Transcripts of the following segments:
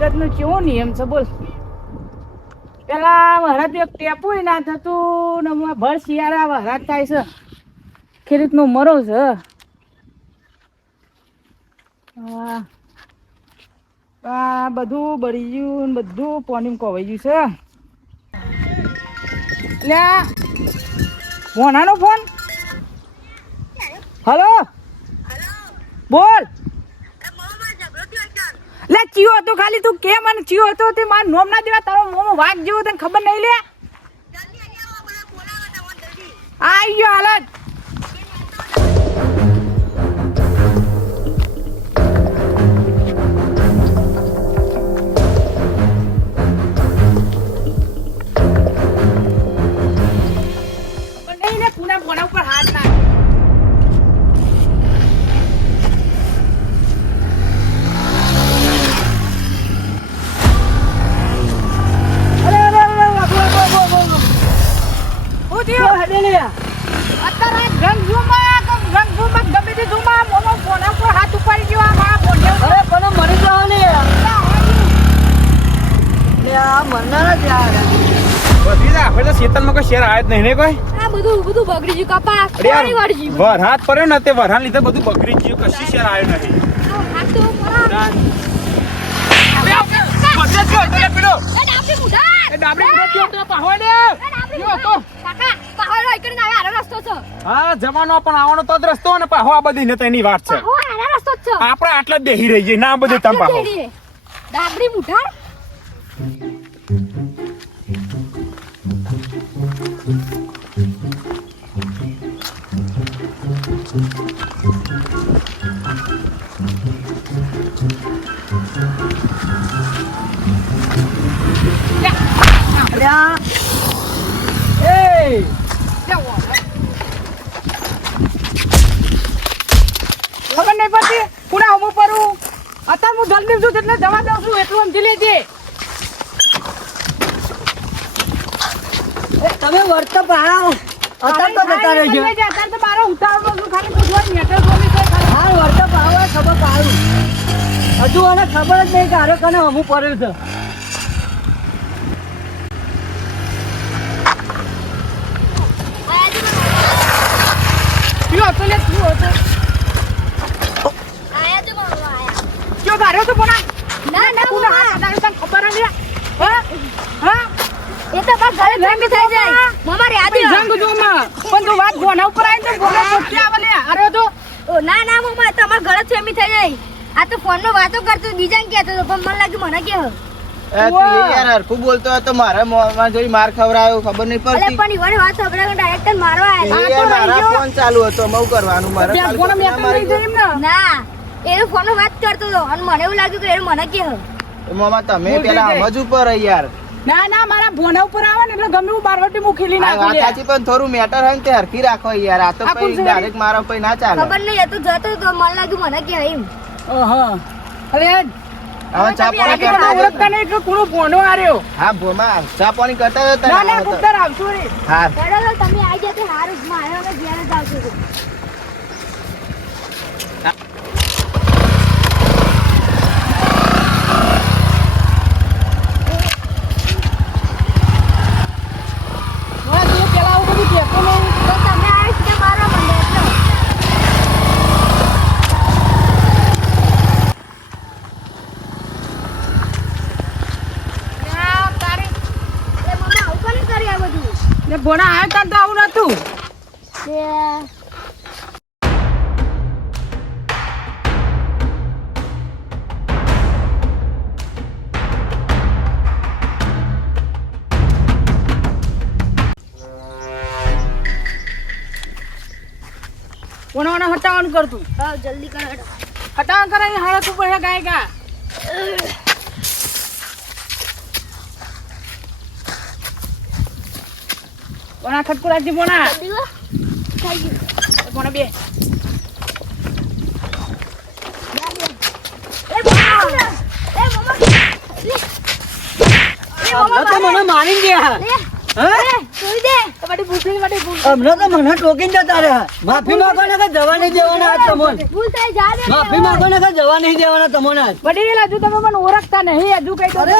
કુદરતનો કેવો નિયમ છે બોલ. પેલા વરસાદ એક ટેપુય ના થતું ને ભર શિયાળા વરસાદ થાય છે. ખેડૂતનો મરો છે. આ બધું બળી ગયું ને બધું પાણી કોવાઈ ગયું છે. એટલે મોનાનો ફોન. હલો બોલ. લે ચિયો હતો ખાલી તું કે મને ચિયો હતો તે મારું નોમ ના દેવા તારો મોમો વાઘ જેવો તને ખબર નહીં લે. આઈ ગયો હાલત. નહીં ને પુના કોના ઉપર હાથ નાખ. વરહાદ પડ્યો ને તે વરહાદ લીધે બધું બગડી ગયું. કશી શેર આવ્યો નથી. હા જવાનો પણ આવવાનો તો જ રસ્તો ને પાહો આ બધી ને તેની વાત છે. આપણે આટલા જ બેહી રહી જઈએ ના બધું તમે પાહો ડાબડી મુઠાર ખબર નહીં પડતી પુના હું પરું અત્યારે હું જલ્દી છું એટલે જવા દઉં છું એટલું સમજી લેજે. તમે વર્ત પાડો અત્યારે તો જતા રહેજો. અત્યારે તો મારો ઉતાવળ છું ખાલી પૂછવા મેટર જોમી છે. હા વર્ત પાડો ખબર પાડું હજુ મને ખબર જ નહીં કે આરે કને હમું પડ્યું છે. કયો હતો લે કયો હતો આયા તો મારો આયા કયો ગાર્યો તો પુના ના ના પુના તને ખબર ન લે. હા હા એ તો બસ ઘરે જંગ થઈ જાય મામા યાદ જંગ જોમાં પણ તું વાત ગોના ઉપર આવી તો ગોના પોતે આવે લે. અરે તો ના ના મામા તમાર ઘરે ફેમી થઈ જાય. આ તો ફોન માં વાતો કરતો બીજાને કહેતો તો પણ મને લાગ્યું મને કે યાર હરખું બોલતો હતો મારા મોમાં જોઈ માર ખવરાયો ખબર નહીં અલે પડતી. પણ ઈવન વાત સાંભળ્યા ડાયરેક્ટ મારવા આયા યાર મારા ફોન ચાલુ હતો મઉ કરવાનું મારે ત્યાં ગોના મેટર લઈ જઈ એમ ને. ના એનો ફોન માં વાત કરતો હતો અને મને એવું લાગ્યું કે એ મને કે મોમાં તમે પેલા સમજ ઉપર યાર ના ના મારા ભોના ઉપર આવે ને એટલે ગમે હું બારવટી મુખીલી આ નાખું વાત લે. સાચી પણ થોડું મેટર હોય ને તે હરખી રાખો યાર. આ તો આ કોણ કઈ છે? ડાયરેક્ટ મારો કોઈ ના ચાલે. ખબર નહીં એ તો જતો તો મને લાગ્યું મને કે એમ ઓહો અરે હવે ચા પાણી આગળ કરતા ઓળખતા નહીં એટલે કોનો ભોનો આર્યો. હા ભોમાં ચા પાણી કરતા હતા ના ના કુતર આવશું રે. હા હેડો તો તમે આવી જતે હારું મારે હવે ઘેર જ આવશે હા તું પેલા આવું બધું કહેતો નહીં. તો તમે આવી સીધા મારવા માંડે એટલે એ મમ્મા આવું કોને કરી આ બધું ને ભોણા આવ્યો તાર તો આવું નતું. ભોણા હટાવવાનું કરતું હા જલ્દી કરો હટાવણ કરાવી હાલત ઉપર હે ગાય ગા. ભોણા ખટકુરાજી ભોણા જલ્દી વા થઈ ગયું ભોણા બે એ મમ્મા એ મમ્મા તો મને મારી ગયા. લે હે તો જોઈ દે તમારી ભૂલ હમણાં તો મને ટોકીને જતા રહ્યા. માફી માંગો ને કે જવા નહીં દેવાના આ તમને. ભૂલ થઈ જા દે માફી માંગો ને કે જવા નહીં દેવાના તમને આજ. વડીલ હજુ તમે મને ઓળખતા નહીં હજુ કઈ તો અરે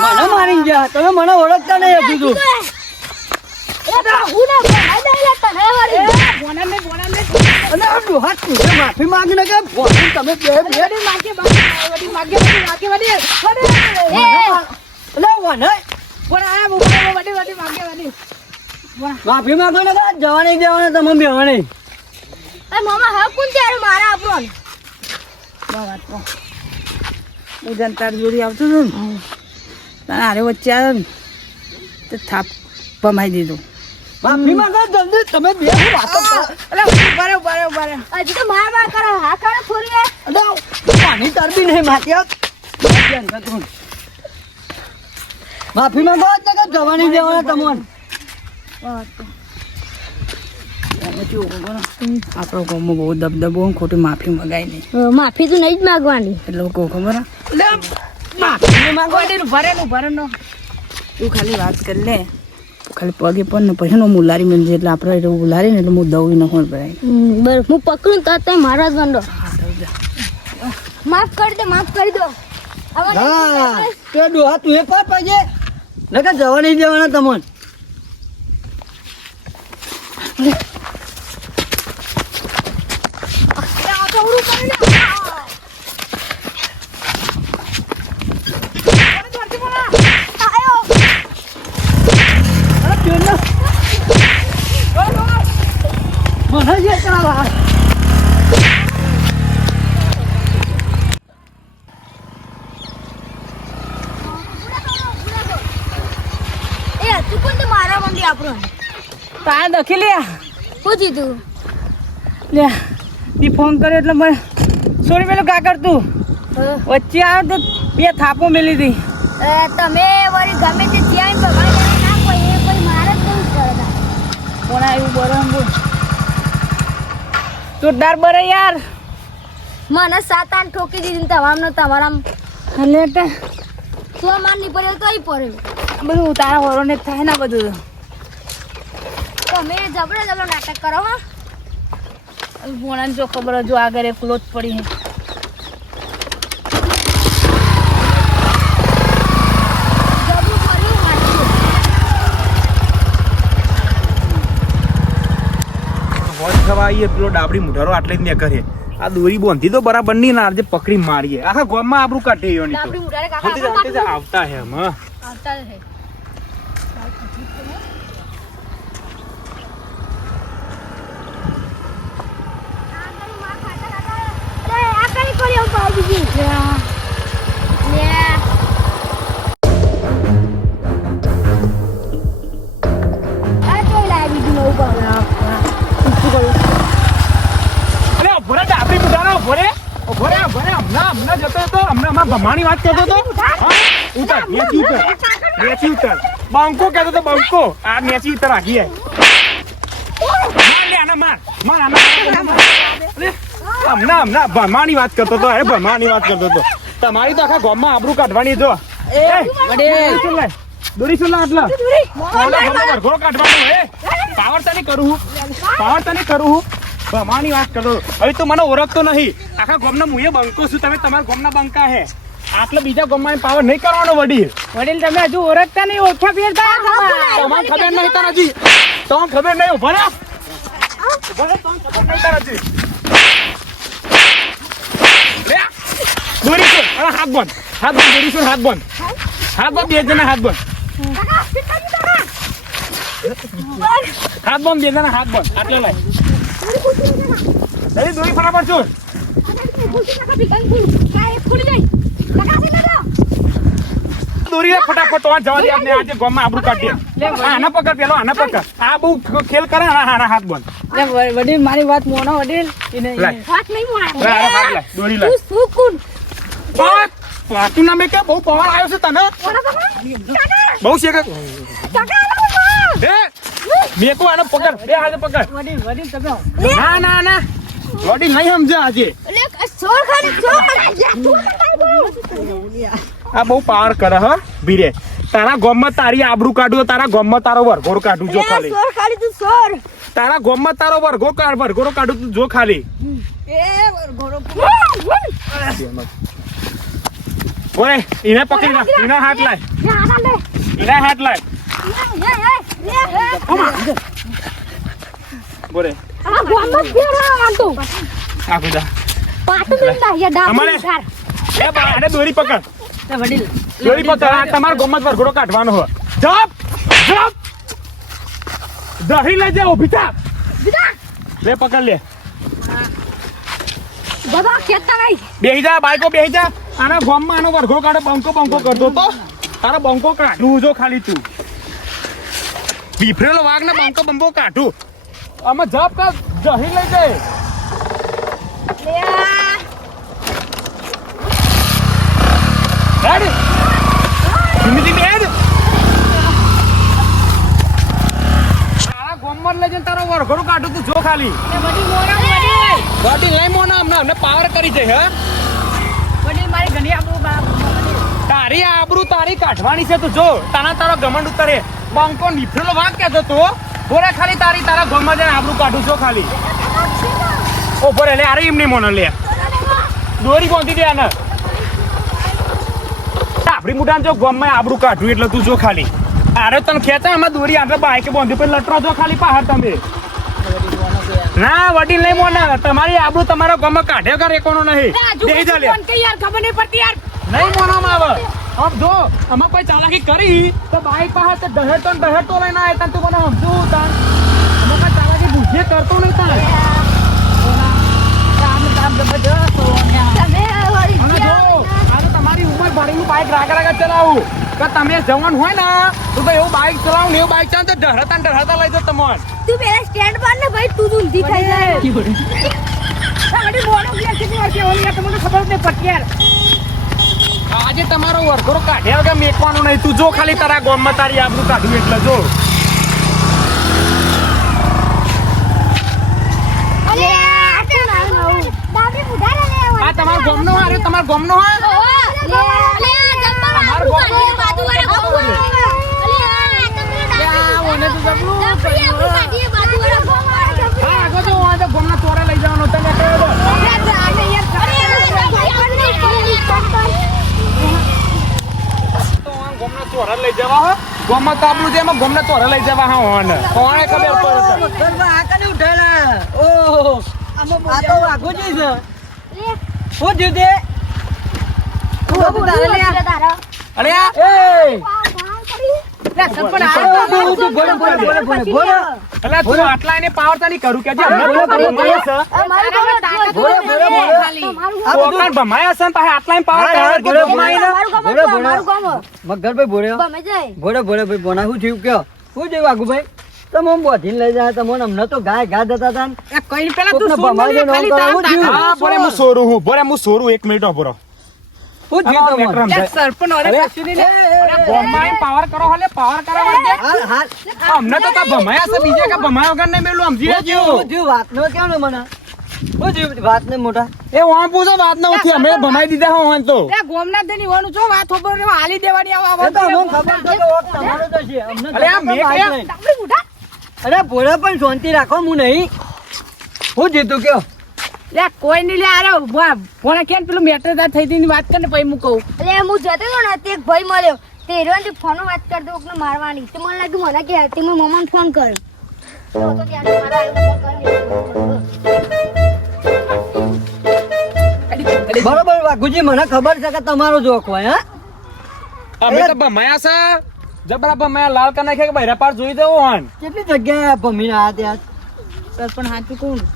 મને મારી ગયા તમે મને ઓળખતા નહીં હજુ તો. અને આ ડોહા તું માફી માંગીને કે ભોસડી તમે બે બે અલે વને માફી માંગો ને કે જવા નહીં દેવાના તમે બેવા નહીં. મામા હા કોણ ત્યારે મારા આપણો હું જનતા જોડી આવતું હતું ને તારે હારે વચ્ચે આવ્યો ને તો થાપ પમાઈ દીધું. માફી માંગો જલ્દી તમે બે શું વાતો કરો? બરે હજી તો માર કરો હા કરો થોડી અલે પાણી તરબી નહીં માત્યા. માફી માંગો એટલે કે જવા નહીં દેવાના તમને. આપણો ગામમાં બહુ દબદબો ને ખોટી માફી મગાય નહીં માફી તો નહીં જ માંગવાની એટલે કહું ખબર હે? માફી માંગો ભરેનું તું ખાલી વાત કરી લે ખાલી પગે પણ ને પછી મુલારી મળશે એટલે આપણે એટલે ઉલારી ને એટલે હું દઉં ન હોય ભરાય. બસ હું પકડું તો તે મારા જ દંડો માફ કરી દો હા તે ડોહા તું એક વાર પાજે નકર જવા નહીં દેવાના તમને. મને જે કરાવા તું કોણ તો મારા મંડી આપણો તાર દખી લે પૂછી તું લે તી ફોન કર્યો એટલે મને સોરી પેલું કાકર તું વચ્ચે આવ્યો તો બે થાપો મેલી હતી. તમે વળી ગમે તે જ્યાં ભગવાન ના કોઈ એ કોઈ મારે જ નહીં કરે કોણ આવ્યું બરાબર જોરદાર બરે યાર મને 7-8 ઠોકી દીધી તમારા લેટ તો માર નહીં પડ્યો તોય પડ્યો બધું તારા હોરોને જ થાય ને બધું તમે જબરો નાટક કરો હા ભોણાને જો ખબર જો આગળ એક લોટ પડી હે. જબરું કર્યું મારું હોજ થવા આવીએ પેલો ડાબડી મુઢારો આટલે જ ને કરે આ દોરી બોંધી તો બરાબર નહીં ના આજે પકડી મારીએ આખા ગામમાં આબરૂ કાઢે એવો નહીં આપણી તો મુઢારે કાકા હલ્દી આપણે હલ્દી આવતા હે હમ આવતા રહે અરે ભરે ડાબડી મુઢારો ભરે હમણાં જતો હતો હમણાં ભમાણી વાત કરતો હતો હા? ઉતર નેચી ઉતર બંકો કહેતો હતો બંકો આ નેચી ઉતર આખી માર હમણાં ભમાણી વાત કરતો હતો અરે ભમાણી વાત કરતો હતો તમારી તો આખા ગામમાં આબરૂ કાઢવાની જો દોરી શું લા આટલા ઘોડો કાઢવાનો હે પાવર તને કરું ભમાણી વાત કરતો હવે તો મને ઓળખતો નહીં આખા ગામના મુએ બંકો છું તમે તમારા ગામના બંકા હે આટલા બીજા ગામમાં પાવર નહીં કરવાનો વડીલ તમે હજુ ઓળખતા નહીં ઓળખ્યા ફેરતા તમને ખબર નહીં તાર હજી તમને ખબર નહીં ઉભા રહો તમને ખબર નહીં તાર હજી દોરી શું હવે હાથ બંધ દોરી શું હાથ બંધ બે જણા હાથ બંધ બે જણા હાથ બંધ આટલે લાય દોરી ફટાફટ છું દોરી ફટાફટ તો જવા દે આપણે આજે ગામમાં આબરૂ કાઢીએ આના પકડ પેલો આના પકડ આ બહુ ખેલ કરે આના હાથ બંધ વડીલ મારી વાત મોનો વડીલ વાત નહીં મોણા દોરી લાય તું કોણ પાટું નામે કે બહુ પાવર આવ્યો છે તને બહુ છે કે મેકો આનો પકડ બે હાથે પકડ વડીલ તમે ના વડીલ નહીં સમજે આજે એટલે સોર ખાલી આ બહુ પાવર કરે હ ભીરે તારા ગોમમાં તારી આબરૂ કાઢું તારા ગોમમાં તારો વરઘોડો કાઢું જો ખાલી સોર ખાલી તું સોર તારા ગોમમાં તારો વરઘોડો કાઢું તું જો ખાલી ઓય એને પકડી રાખ એના હાથ લાય એના હાથ લાય બોરે આ ગોમત ફેરા આંટુ આ કુદા પાટુ લીંદા યા અમારે ડાબી એ બાડે દોરી પકડ વડીલ દોરી પકડ આ તમાર ગોમત વરઘોડો કાઢવાનો હો જપ જપ દહી લઈ જાઓ ભીતા લે પકડ લે બધા ખેતા નહીં બેહી જા બાઈકો બેહી જા આના ગોમમાં આનો વરઘોડો કાઢે બંકો કરતો તો તારા બંકો કાઢું જો ખાલી તું બીફરેલો વાઘ ને બંકો કાઢું આમાં જપ કર દહી લઈ જાય હેડ ધીમી હેડ તારા ગોમમાં લઈ જઈને તારો વરઘોડો કાઢું તું જો ખાલી વડી લઈ મોના અમને પાવર કરી છે હે વડીલ મારી ઘણી આપણું તારી આબરૂ તારી કાઢવાની છે તું જો તારો ગમંડ ઉતરે બંકો નીફરેલો વાઘ કહેતો તો બોરે ખાલી તારા ગોમમાં જઈને આબરૂ કાઢું છો ખાલી ઓ બોરે લે અરે એમની મોનો લે દોરી બાંધી દે આને આપડી મુઠાને જો ગોમમાં આબરૂ કાઢું એટલે તું જો ખાલી અરે તને ખેંચા આમાં દોરી આગળ બાઈકે બાંધી પછી લટરો જો ખાલી પહાડ તમે ના વડીલ નહીં મોના તમારી આબરૂ તમારો ગોમમાં કાઢ્યો કર એકોનો નહીં દેઈ જા લે યાર ખબર નહીં પડતી યાર નહીં મોનામાં આવે આમ જો આમાં કોઈ ચાલાકી કરી તો બાઈક પાસે દહેતો લઈને આવે તું મને સમજુ તાન આમાં કોઈ ચાલાકી બુદ્ધિ કરતો નહીં તાન કામ જબરજસ્ત તમે અને જો આ તો તમારી ઉંમર ભરીનું બાઈક રાગા ચલાવું કે તમે જવાન હોય ને તો એવું બાઈક ચલાવું ને એવું બાઈક ચાલે તો ડરતા લઈ જાવ તમને તું પેલા સ્ટેન્ડ પર ને ભાઈ તું ઊંધી થઈ જાય વડીલ મોડો ગયા કેટલી વાર કેવો યાર તમને ખબર નહીં પડતી યાર આજે તમારો વરઘોડો કાઢ્યા વગર મેકવાનું નહીં તું જો ખાલી તારા ગોમમાં તારી આબરૂ કાઢું એટલે જો અલે આ તો નાનું દાબી બુઢા લે આ તમારો ગોમનો હારે તમારો ગોમનો હા અલે જબ્બર આબરૂ કાઢી બાજુ વાળા ગોમ અલે આ તો પેલા ઓને તો જબલું દાબી આબરૂ કાઢી બાજુ વાળા ગોમ હા આગળ જો આ તો ગોમના ચોરે લઈ જવાનો તમે કહો ગોમના ચોરા લઈ જવા હો ગોમમાં તો આપણું જેમ ગોમના ચોરા લઈ જવા હા હોને કોણે ખબર પડે આ કને ઉઠેલા ઓહો આ તો વાઘોજી છે હું જીતે અરે આ એ સરપણ અલા તું આટલા એને પાવરતા નહીં કરું કે જે અમને તો ભમાયા છે કોકણ ભમાયા છે પાસે આટલા એને પાવર કરે મગરભાઈ બોલ્યો ભોળે ભાઈ બોના શું થયું કયો શું થયું વાઘુભાઈ તમે આમ બોધીને લઈ જાય તમને અમને તો ગાય ગા દેતા હતા ને કઈ પેલા તું કોકને ભમાઈ દે ને આમ કરે, શું થયું? હા બોરે હું સોરું 1 મિનિટ ઉભો શું થયું તમને? સરપણ અરે કશું નહીં ગોમમાં પાવર કરો હાલે પાવર કરો વાળે હાલ હાલ અમને તો કા ભમાયા છે બીજે કા ભમાયા વગર નહીં મેલું સમજી લેજો શું થયું વાતનો કેમ ને મને શું થયું વાતને મોટા એ ઓમ પૂછો વાત ન ઉઠી અમે ભમાઈ દીધા હો તો ગોમના દેની વાનું છો વાત ખબર હાલી દેવાની આવા એ તો અમને ખબર છે કે ઓક તમારો તો છે અમને અરે આ મેં ખબર કયા- નહીં. અરે ભોળા પણ શાંતિ રાખો હું નહીં હું જીતું કયો લે કોઈ નહીં લે આરે ફોને કેમ પેલું મેટર થઈ હતી વાત કર ને પછી હું કહું અલે હું જતો હતો ને તે એક ભાઈ મળ્યો તે હેરોનથી ફોનમાં વાત કરતો કોકને મારવાની તો મને લાગ્યું મને કે તે મેં મમ્માને ફોન કર્યો તો ત્યારે મારા આવ્યો બરોબર વાઘુજી મને ખબર છે કે તમારો જોક હોય હા અમે તો ભમાયા છે જબરા ભમાયા લાલ કના કે બહેરા પાર જોઈ દેવો હોન કેટલી જગ્યાએ ભમીને આ ત્યાં સરપણ હાચું કહું ને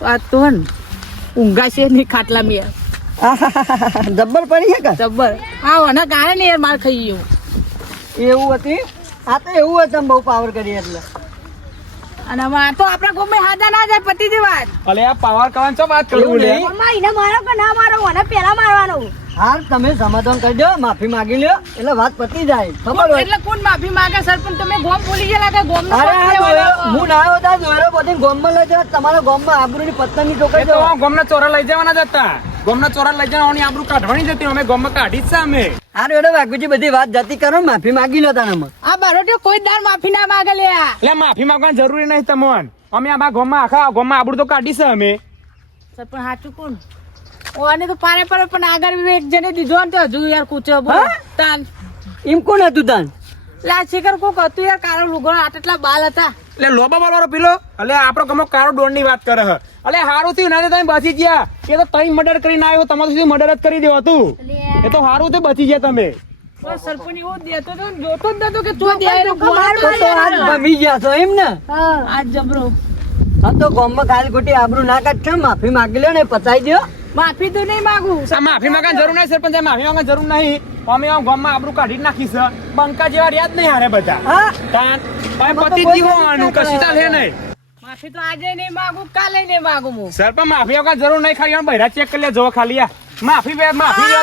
વાત તો હન ઊંઘા છે નહીં ખાટલા મેં જબ્બર પડી છે કે જબ્બર હા એના કારણે યાર માર ખાઈ ગયો એવું હતી આ તો એવું હતું તમે બહુ પાવર કરી એટલે અને હવે આ તો આપણા ગોમે હાથા ના જાય પતિ જે વાત અલે આ પાવર કરવાની ચો વાત કરું એવું લે નહીં. મમ્મા એને મારો કે ના મારો મને પહેલા મારવાનો હાર તમે સમાધાન કરી દો, માફી માંગી લ્યો એટલે વાત પતી જાય. ખબર હોય એટલે કોણ માફી માંગે સરપંચ? તમે ગોમ બોલી ગયા લાગે ગોમ અરે આ દોયરો- હું ના આવ્યો ત્યાં દોયરો બધીને ગોમમાં લઈ જવા. તમારા ગોમમાં આબરૂની પત્તાની ટોકાઈ એ તો જવા. ગોમના ચોરા લઈ જવાના જ હતા. ગોમના ચોરા લઈ જવાની આબરૂ કાઢવાની જ હતી. અમે ગોમમાં કાઢી જ છે અમે. હારું હેડો વાઘુજી, બધી વાત જતી કરો ને માફી માંગી લો તાનામાં. આ બારોટિયો કોઈ દાર માફી ના માંગે લે આ. એટલે માફી માંગવાની જરૂરી નહીં તમને. અમે આ ગોમમાં આખા ગોમમાં આબરૂ તો કાઢી છે અમે. સરપંચ સાચું કોણ? ઓને તો પારે પડે પણ આગળ એક જણે દીધો ને તો હજુ યાર કૂચો બોલ હા? તાન એમ કોણ હતું તાન? લા શિખર કોક હતું યાર કાળો લુગડો આટલા બાલ હતા. એટલે લોબા વાળો પેલો એટલે આપણો ગમો કાળો ડોન ની વાત કરે છે. એટલે હારું થયું ના તમે બચી ગયા. એ તો તઈ મર્ડર કરીને આવ્યો, તમારે સુધી મર્ડર જ કરી દેવું હતું. એ તો હારું તે બચી ગયા તમે. તો સરપંચ એવો દેતો તો ને જોતો જ નતો કે ચો દે આયરો તો તો આજ ભમી ગયા છો એમ ને? હા આજ જબરો હા તો ગોમમાં ખાલી ખોટી આબરૂ ના કાઢશો, માફી માંગી લો ને પતાઈ દો. માફી તો નહીં માંગુ. આ માફી માંગવાની જરૂર નહીં સરપંચ, આ માફી માંગવાની જરૂર નહીં. અમે આમ ગામમાં આબરૂ કાઢી જ નાખી છે. બંકા જેવા રહ્યા જ નહીં હારે બધા. હા તાન ભાઈ પતિ જીવવાનું કશી ચાલે નહીં. માફી તો આજે નહીં માંગુ, કાલે નહીં માંગુ હું. સરપંચ માફી માંગવાની જરૂર નહીં. ખાલી આમ બહેરા ચેક કરી લે જો ખાલી આ. માફી વાત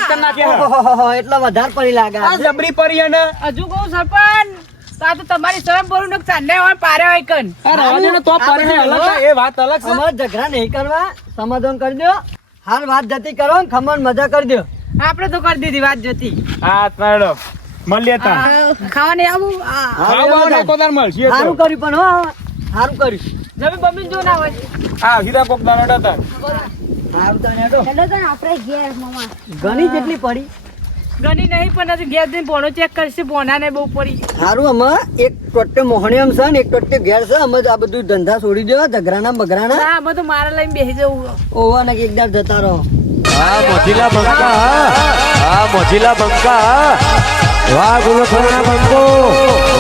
કરી નાખ્યા. ઓહોહોહો, એટલો વધારે પડી લાગે. આ જબરી પરી અને હજુ કહું સરપંચ તો આ તો તમારી શરમ ભરું ને ચાંદે હોય પારે હોય કન. આ રહેવા દે ને તો પરી ને અલગ છે. એ વાત અલગ છે. અમારે ઝઘડા નહીં કરવા, સમાધાન કરી દો. હાલ વાત જતી કરો ને ખમણ મજા કરી દો. આપણે તો કરી દીધી વાત જતી. હા તારો મળીએ તા. ખાવાની આવું આ ખાવ બાવ ના કોદાર મળશે તો. સારું કર્યું પણ હો, સારું કર્યું. જમી બમી જો ના હોય. આ હીરા કોક દાડો હતા. સારું તો હેડો. ચલો તો આપણે ઘેર મામા ઘણી જેટલી પડી. ગણી નહીં પણ હજુ ગેસ જઈને પોણો ચેક કરશે પોના ને બહુ પડી. સારું અમે એક ટોટે મોહણિયમ છે ને એક ટોટે ઘેર છે. અમે આ બધું ધંધા છોડી દો, ઝઘરાના બગરાના. ના અમે તો મારા લઈને બેસી જવું. ઓવા ને એકદાર જતા રહો. મોજીલા બંકા વાહ ગુલથાના બંકો,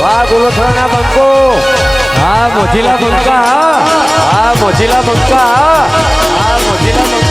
વાહ ગુલથાના બંકો, હા મોજીલા બંકા, હા મોજીલા બંકા, હા મોજીલા બંકા.